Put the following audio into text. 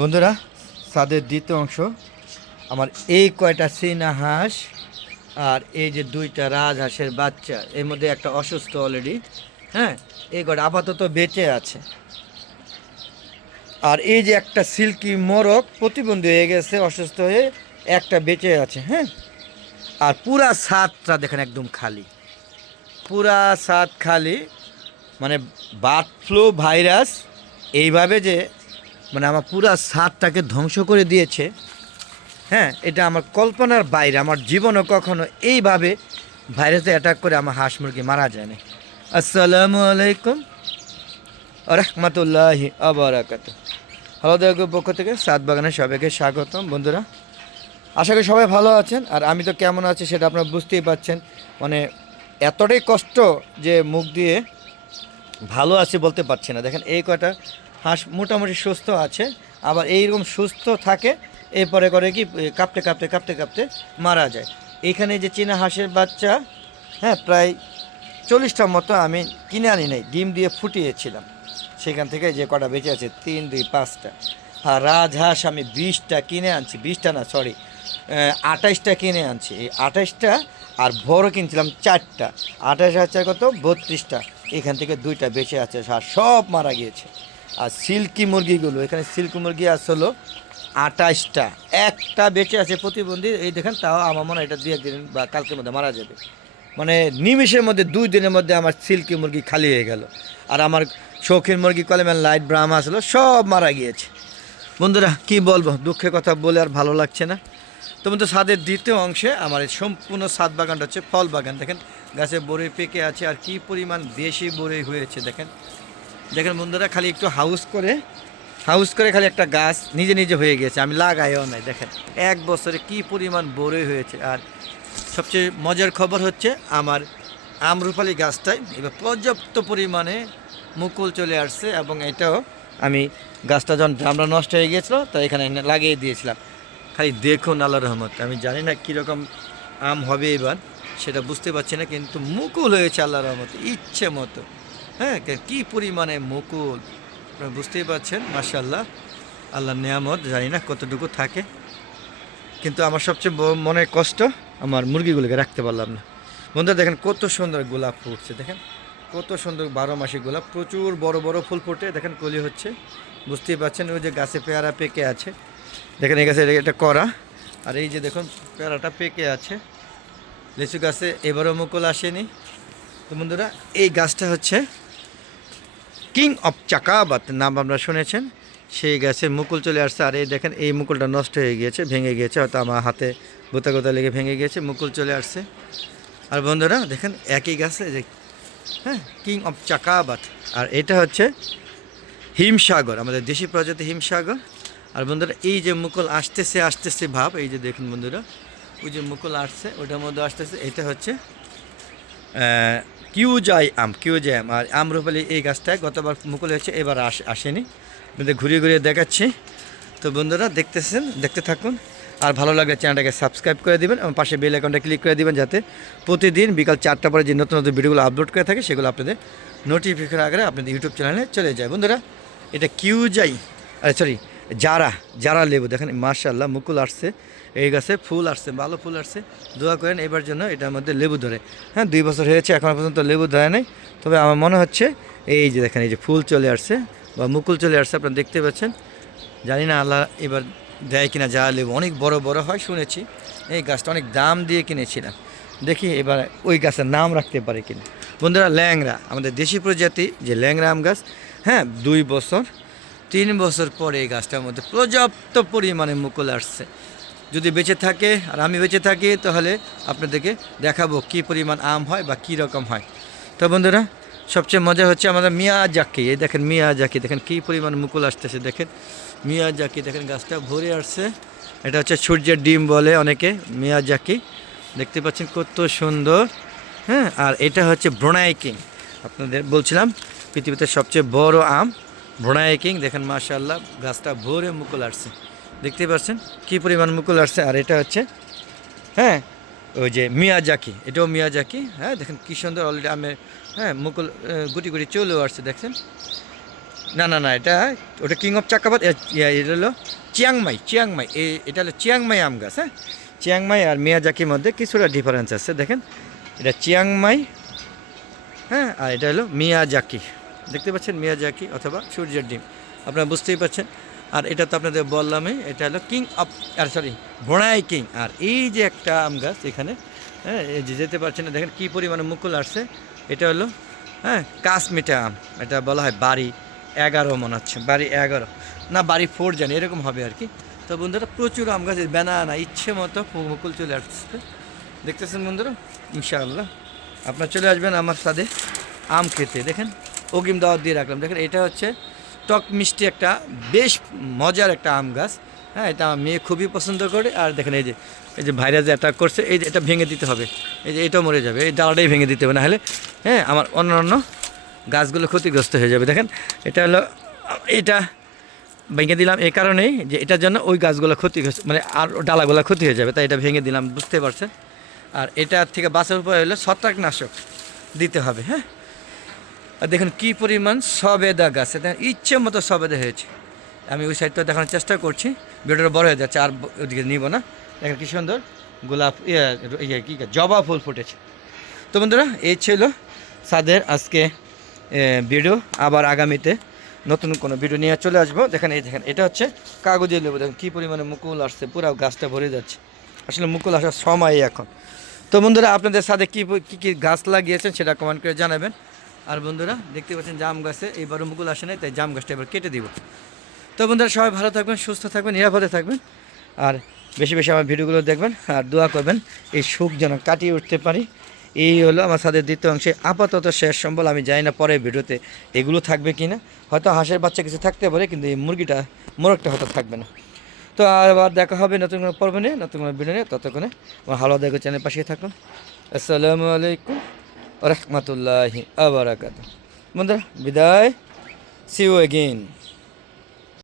বন্ধুরা, ছাদের দ্বিতীয় অংশ আমার এই কয়টা চীনা হাঁস আর এই যে দুইটা রাজহাঁসের বাচ্চা, এর মধ্যে একটা অসুস্থ অলরেডি। হ্যাঁ, এই কয়টা আপাতত বেঁচে আছে। আর এই যে একটা সিল্কি মোরগ প্রতিবন্ধী হয়ে গেছে অসুস্থ হয়ে, একটা বেঁচে আছে। হ্যাঁ, আর পুরা ছাদটা দেখেন একদম খালি, পুরা ছাদ খালি। মানে বার্ড ফ্লু ভাইরাস এইভাবে যে মানে আমার পুরা ছাদটাকে ধ্বংস করে দিয়েছে। হ্যাঁ, এটা আমার কল্পনার বাইরে। আমার জীবনও কখনো এইভাবে ভাইরাসে অ্যাটাক করে আমার হাঁস মুরগি মারা যায় না। আসসালামু আলাইকুম রহমতুল্লাহি আবরাকাত। হ্যালো দেখো, পক্ষ থেকে সাত বাগানে সবাইকে স্বাগতম। বন্ধুরা, আশা করি সবাই ভালো আছেন। আর আমি তো কেমন আছি সেটা আপনারা বুঝতেই পারছেন। মানে এতটাই কষ্ট যে মুখ দিয়ে ভালো আছি বলতে পারছি না। দেখেন এই কয়টা হাঁস মোটামুটি সুস্থ আছে, আবার এইরকম সুস্থ থাকে, এরপরে করে কি কাঁপতে কাঁপতে কাঁপতে কাঁপতে মারা যায়। এইখানে যে চীনা হাঁসের বাচ্চা, হ্যাঁ, প্রায় 40টার মতো আমি কিনে আনি নাই, ডিম দিয়ে ফুটিয়েছিলাম। সেখান থেকে যে কটা বেঁচে আছে 3, 2, 5টা। আর রাজহাঁস আমি 20টা কিনে আনছি, 20টা না সরি 28টা কিনে আনছি। এই 28টা আর বড় কিনছিলাম 4টা, 28 হাজার কত 32টা। এখান থেকে 2টা বেঁচে আছে, আর সব মারা গিয়েছে। আর সিল্কি মুরগিগুলো, এখানে সিল্কি মুরগি আসলো 28টা, একটা বেঁচে আছে প্রতিবন্ধী। এই দেখেন, তাও আমার মনে হয় এটা 2-1 দিন বা কালকের মধ্যে মারা যাবে। মানে নিমিষের মধ্যে 2 দিনের মধ্যে আমার সিল্কি মুরগি খালি হয়ে গেল। আর আমার শৌখিন মুরগি কলেমের লাইট ব্রাহ্মা আসলো, সব মারা গিয়েছে। বন্ধুরা, কি বলবো, দুঃখের কথা বলে আর ভালো লাগছে না। তো বন্ধু, ছাদের দ্বিতীয় অংশে আমার এই সম্পূর্ণ ছাদ বাগানটা হচ্ছে ফল বাগান। দেখেন গাছে বড়ই পেকে আছে, আর কি পরিমাণ দেশি বড়ই হয়েছে দেখেন। দেখেন বন্ধুরা, খালি একটু হাউস করে খালি একটা গাছ নিজে নিজে হয়ে গেছে, আমি লাগাইও নাই। দেখেন 1 বছরে কি পরিমাণ বড়ই হয়েছে। আর সবচেয়ে মজার খবর হচ্ছে আমার আমরুপালি গাছটায় এবার পর্যাপ্ত পরিমাণে মুকুল চলে আসছে, এবং এটাও আমি গাছটা যখন আমরা নষ্ট হয়ে গিয়েছিলো তো এখানে লাগিয়ে দিয়েছিলাম। খালি দেখুন আল্লাহর রহমত, আমি জানি না কীরকম আম হবে এবার, সেটা বুঝতে পারছি না, কিন্তু মুকুল হয়েছে আল্লাহর রহমত ইচ্ছে মতো। হ্যাঁ, কি পরিমাণে মুকুল আপনারা বুঝতেই পারছেন। মাশাআল্লাহ, আল্লাহর নিয়ামত, জানি না কতটুকু থাকে। কিন্তু আমার সবচেয়ে মনে কষ্ট, আমার মুরগিগুলোকে রাখতে পারলাম না। বন্ধুরা দেখেন কত সুন্দর গোলাপ ফুটছে, দেখেন কত সুন্দর 12 মাসি গোলাপ, প্রচুর বড় বড় ফুল ফুটে, দেখেন কলি হচ্ছে, বুঝতেই পারছেন। ওই যে গাছে পেয়ারা পেকে আছে, দেখেন এই গাছে এটা করা। আর এই যে দেখুন পেয়ারাটা পেকে আছে। লিচু গাছে এবারও মুকুল আসেনি। তো বন্ধুরা, এই গাছটা হচ্ছে কিং অফ চাকাবাত নাম আপনারা শুনেছেন, সেই গাছে মুকুল চলে আসছে। আর এই দেখেন এই মুকুলটা নষ্ট হয়ে গিয়েছে, ভেঙে গিয়েছে, হয়তো আমার হাতে গোতা গোতা লেগে ভেঙে গিয়েছে, মুকুল চলে আসছে। আর বন্ধুরা দেখেন একই গাছে যে, হ্যাঁ, কিং অফ চাকাবাত। আর এটা হচ্ছে হিমসাগর, আমাদের দেশি প্রজাতি হিমসাগর। আর বন্ধুরা এই যে মুকুল আসতেছে আসতেছে ভাব, এই যে দেখুন বন্ধুরা, ওই যে মুকুল আসছে ওটার মধ্যে আসতেছে, এটা হচ্ছে কিউজাই আম। আর আমরুপালি এই গাছটায় গতবার মুকুল হয়েছে, এবার আসেনি। আপনাদের ঘুরিয়ে ঘুরিয়ে দেখাচ্ছি। তো বন্ধুরা দেখতে থাকুন। আর ভালো লাগলে চ্যানেলটাকে সাবস্ক্রাইব করে দিবেন এবং পাশে বেল আইকনটা ক্লিক করে দিবেন, যাতে প্রতিদিন বিকাল 4টা পরে যে নতুন নতুন ভিডিওগুলো আপলোড করে থাকে সেগুলো আপনাদের নোটিফিকেশন আগে আপনাদের ইউটিউব চ্যানেলে চলে যায়। বন্ধুরা, এটা কিউজাই, সরি যারা লেবু, দেখেন মাশাআল্লাহ মুকুল আসছে, এই গাছে ফুল আসছে, ভালো ফুল আসছে। দোয়া করেন এবার জন্য এটার মধ্যে লেবু ধরে। হ্যাঁ, 2 বছর হয়েছে, এখনও পর্যন্ত লেবু ধরে নাই। তবে আমার মনে হচ্ছে এই যে দেখেন এই যে ফুল চলে আসছে বা মুকুল চলে আসছে, আপনারা দেখতে পাচ্ছেন। জানি না আল্লাহ এবার দেয় কিনা। যা লেবু অনেক বড় বড় হয় শুনেছি। এই গাছটা অনেক দাম দিয়ে কিনেছিলাম, দেখি এবার ওই গাছের নাম রাখতে পারে কিনা। বন্ধুরা, ল্যাংড়া, আমাদের দেশি প্রজাতি যে ল্যাংড়া আম গাছ, হ্যাঁ, 2 বছর 3 বছর পরে এই গাছটার মধ্যে পর্যাপ্ত পরিমাণে মুকুল আসছে। যদি বেঁচে থাকে আর আমি বেঁচে থাকি, তাহলে আপনাদেরকে দেখাবো কী পরিমাণ আম হয় বা কী রকম হয়। তো বন্ধুরা, সবচেয়ে মজা হচ্ছে আমাদের মিয়াজাকি। এই দেখেন মিয়াজাকি, দেখেন কী পরিমাণ মুকুল আসতেছে। দেখেন মিয়াজাকি, দেখেন গাছটা ভরে আসছে। এটা হচ্ছে সূর্যের ডিম বলে অনেকে, মিয়াজাকি। দেখতে পাচ্ছেন কত সুন্দর। হ্যাঁ, আর এটা হচ্ছে ব্রোনাই কিং, আপনাদের বলছিলাম পৃথিবীতে সবচেয়ে বড় আম ব্রোনাই কিং। দেখেন মাশাআল্লাহ গাছটা ভরে মুকুল আসছে, দেখতে পাচ্ছেন কী পরিমাণ মুকুল আসছে। আর এটা হচ্ছে, হ্যাঁ, ওই যে মিয়াজাকি, এটাও মিয়াজাকি। হ্যাঁ, দেখেন কী সুন্দর অলরেডি আমের, হ্যাঁ, মুকুল গুটি গুটি চলেও আসছে, দেখছেন। না না না, এটা ওটা কিং অফ চাকাপাত, এটা হলো চিয়াংমাই। চিয়াংমাই এটা হলো চিয়াংমাই আম গাছ। হ্যাঁ, চিয়াংমাই আর মিয়াজাকির মধ্যে কিছুটা ডিফারেন্স আছে। দেখেন, এটা চিয়াংমাই, হ্যাঁ, আর এটা হলো মিয়াজাকি। দেখতে পাচ্ছেন মিয়াজাকি অথবা সূর্যের ডিম, আপনারা বুঝতেই পারছেন। আর এটা তো আপনাদের বললামই, এটা হলো কিং অফ, আর সরি, ভোনাই কিং। আর এই যে একটা আম গাছ এখানে, হ্যাঁ, এই যে যেতে পারছেন না, দেখেন কী পরিমাণে মুকুল আসছে। এটা হলো, হ্যাঁ, কাশ্মীটা আম। এটা বলা হয় বাড়ি 11 মনে হচ্ছে, বাড়ি 11 না বাড়ি 4 জানি, এরকম হবে আর কি। তো বন্ধুরা প্রচুর আম গাছ, ব্যানানা ইচ্ছে মতো মুকুল চলে আসছে, দেখতেছেন বন্ধুরা। ইনশাআল্লাহ আপনার চলে আসবেন আমার সাথে আম খেতে। দেখেন অগ্রিম দাওয়াত দিয়ে রাখলাম। দেখেন এটা হচ্ছে টক মিষ্টি একটা বেশ মজার একটা আম গাছ। হ্যাঁ, এটা আমার মেয়ে খুবই পছন্দ করে। আর দেখেন এই যে ভাইরাস যে অ্যাটাক করছে, এই যে এটা ভেঙে দিতে হবে, এই যে এটাও মরে যাবে, এই ডালাটাই ভেঙে দিতে হবে, না হলে হ্যাঁ আমার অন্যান্য গাছগুলো ক্ষতিগ্রস্ত হয়ে যাবে। দেখেন এটা হলো, এটা ভেঙে দিলাম এই কারণেই যে এটার জন্য ওই গাছগুলো ক্ষতিগ্রস্ত, মানে আর ডালাগুলো ক্ষতি হয়ে যাবে, তাই এটা ভেঙে দিলাম, বুঝতে পারছেন। আর এটার থেকে বাঁচার উপায় হলো ছত্রাকনাশক দিতে হবে। হ্যাঁ, আর দেখুন কী পরিমাণ সবেদা গাছ, এটা ইচ্ছে মতো সবেদা হয়েছে। আমি ওই সাইডটা দেখানোর চেষ্টা করছি, ভিডিওটা বড় হয়ে যাচ্ছে, আর ওদিকে নিব না। দেখেন কী সুন্দর গোলাপ, কী জবা ফুল ফুটেছে। তো বন্ধুরা এই ছিল সাদের আজকে ভিডিও। আবার আগামীতে নতুন কোনো ভিডিও নিয়ে চলে আসবো। দেখেন এই দেখেন, এটা হচ্ছে কাগজের লেবু, দেখেন কী পরিমাণে মুকুল আসছে, পুরো গাছটা ভরে যাচ্ছে। আসলে মুকুল আসার সময় এখন। তো বন্ধুরা আপনাদের সাথে কী কী গাছ লাগিয়েছেন সেটা কমেন্ট করে জানাবেন। আর বন্ধুরা দেখতে পাচ্ছেন জাম গাছে এইবারও মুকুল আসে নাই, তাই জাম গাছটা এবার কেটে দিব। তো বন্ধুরা সবাই ভালো থাকবেন, সুস্থ থাকবেন, নিরাপদে থাকবেন। আর বেশি বেশি আমার ভিডিওগুলো দেখবেন আর দোয়া করবেন এই সুখ যেন কাটিয়ে উঠতে পারি। এই হলো আমার সাথে দ্বিতীয় অংশে আপাতত শেষ সম্বল। আমি জানি না পরের ভিডিওতে এগুলো থাকবে কি না, হয়তো হাঁসের বাচ্চা কিছু থাকতে পারে, কিন্তু এই মোরগটা হয়তো থাকবে না। তো আবার দেখা হবে নতুন কোনো পর্ব নিয়ে, নতুন কোনো ভিডিও নিয়ে। ততক্ষণে আমার হালো দেখো চ্যানেল পাশে থাকুন। আসসালামু আলাইকুম রহমতুল্লাহি আবরাকাতুহু। বন্ধুরা বিদায়, সি ইউ এগেইন।